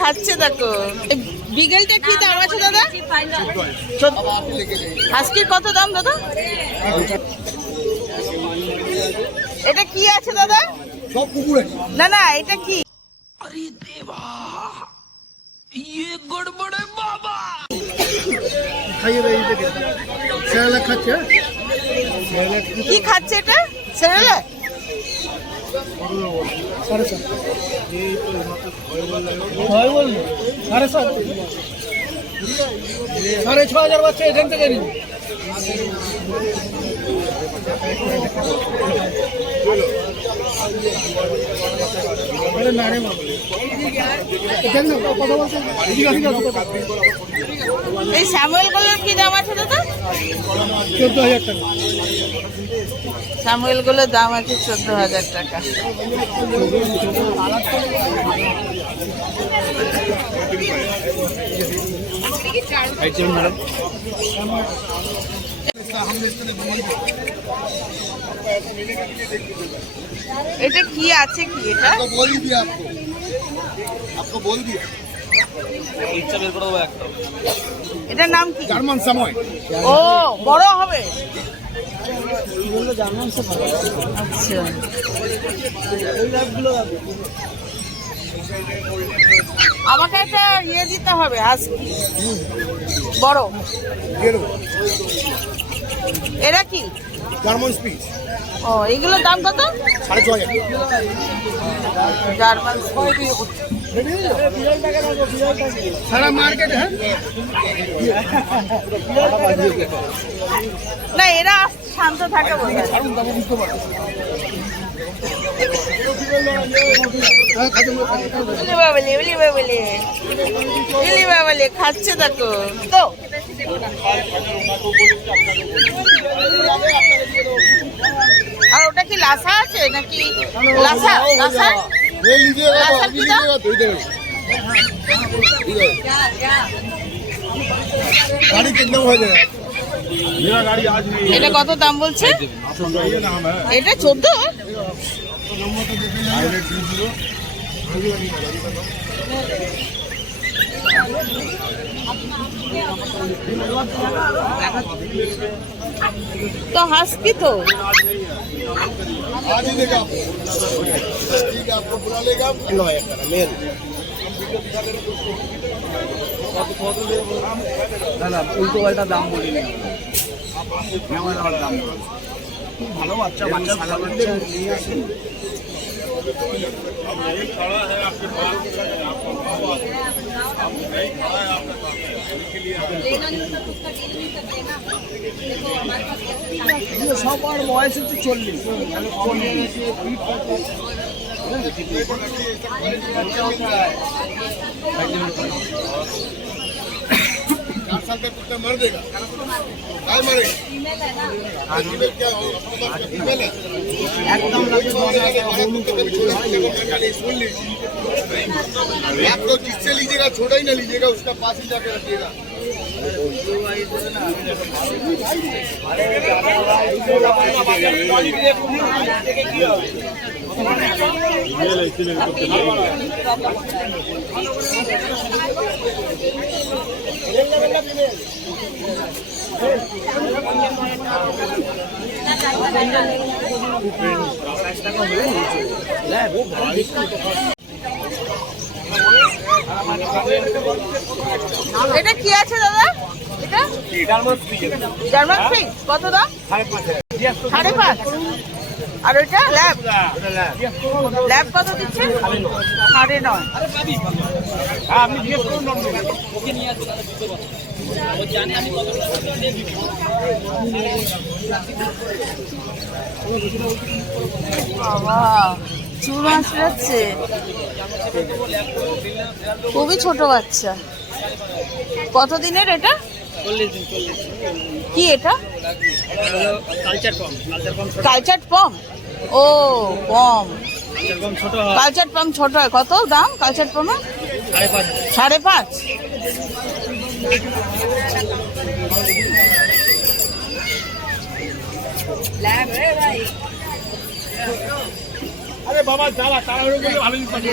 খাচ্ছে দেখো। বিকেলটা কি দাম আছে দাদা? আজকের কত দাম দাদা? এটা কি আছে দাদা? না না, এটা কি? কি খাচ্ছে এটা? সেরেলাক? 6,500 বাচ্চা এখান থেকে নিন। এই স্যামুয়েল গুলোর কি দাম আছে দাদা? 14,000 টাকা। স্যামুয়েল গুলোর দাম আছে 14,000 টাকা। এটা কি আছে? কি এটা? এটার নাম কি? জার্মান সময়। ও বড় হবে। আচ্ছা, আমাকে একটা ইয়ে দিতে হবে হাস্কি বড়। এরা কি? German speech. ও, এগুলোর দাম কত? 6,500। জার্মান সারা মার্কেট। হ্যাঁ না, এরা শান্ত থাকে বলে। খাচ্ছে দেখো তো। আর ওটা কি লাসা আছে নাকি? লাসা লাসা লাসার কি দাম? এটা কত দাম বলছে? এটা 14। तो हास्की तो आज ही देगा ठीक है, आपको बुला लेगा। मेल না উল্টো পাল্টা দাম বলিনি, দাম ভালো। বাচ্চা বাচ্চা সাদা বাচ্চা নিয়ে আসেন। সবার বয়স হচ্ছে 40। साल का कुत्ता मर देगा, काय मरेगा? क्या एकदम आप लोग जिससे लीजिएगा छोटा ही ना लीजिएगा, उसका पास ही जाके रखिएगा। এটা কি আছে দাদা? এটা জার্মান ফিশ। কত দাম? 5.5। আর ওইটা ল্যাব? ল্যাব কত দিচ্ছেন? 9.5। আপনি জিজ্ঞেস করুন ওকে নিয়ে আসবো, ও জানে আমি কত বাবা চুল মাছ যাচ্ছে, খুবই ছোট বাচ্চা। কত দিনের এটা? 40 দিন। কি এটা? কালচার পম। ও পম। ছোট কালচার পম ছোট হয়। কত দাম কালচার পমের? 5.5। বাবা জ্বালা তাড়াহুড়ো করলে ভালো জিনিস পাবি।